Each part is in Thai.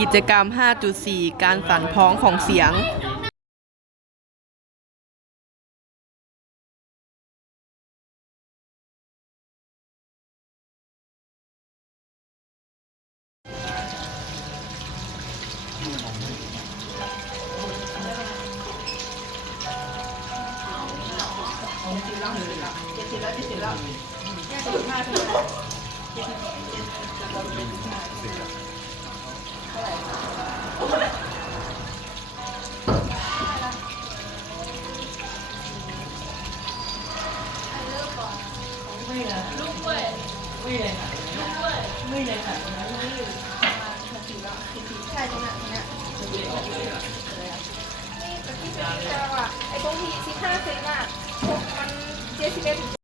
กิจกรรม 5.4 การสั่นพ้องของเสียง ไม่เลยลูกด้วยไม่เลยค่ะลูกด้วยไม่เลยค่ะไม่อ้ตรงที่สิบห้าเซนอะพวกมันเจ็ดสิบเอ็ด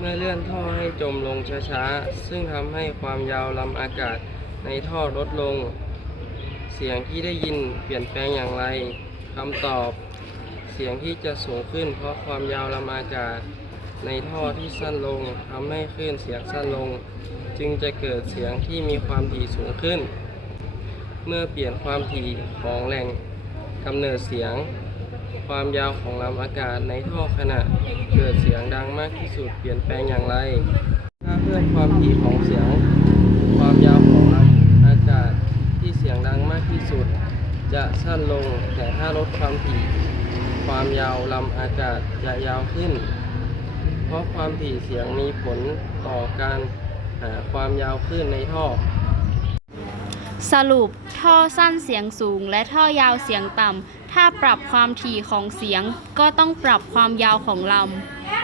เมื่อเลื่อนท่อให้จมลงช้าๆ ซึ่งทำให้ความยาวลำอากาศในท่อลดลง เสียงที่ได้ยินเปลี่ยนแปลงอย่างไรคำตอบ เสียงที่จะสูงขึ้น เพราะความยาวลำอากาศในท่อที่สั้นลงทำให้คลื่นเสียงสั้นลง จึงจะเกิดเสียงที่มีความถี่สูงขึ้น เมื่อเปลี่ยนความถี่ของแหล่งกำเนิดเสียง ความยาวของลำอากาศในท่อขณะเกิดเสียงดังมากที่สุดเปลี่ยนแปลงอย่างไร ถ้าเพิ่มความถี่ของเสียง ความยาวของลำอากาศที่เสียงดังมากที่สุด จะสั้นลงแต่ถ้าลดความถี่ ความยาวลำอากาศจะยาวขึ้น เพราะความถี่เสียงมีผลต่อการหาความยาวคลื่นในท่อ สรุป ท่อสั้นเสียงสูง และท่อยาวเสียงต่ำ ถ้าปรับความถี่ของเสียงก็ต้องปรับความยาวของลำ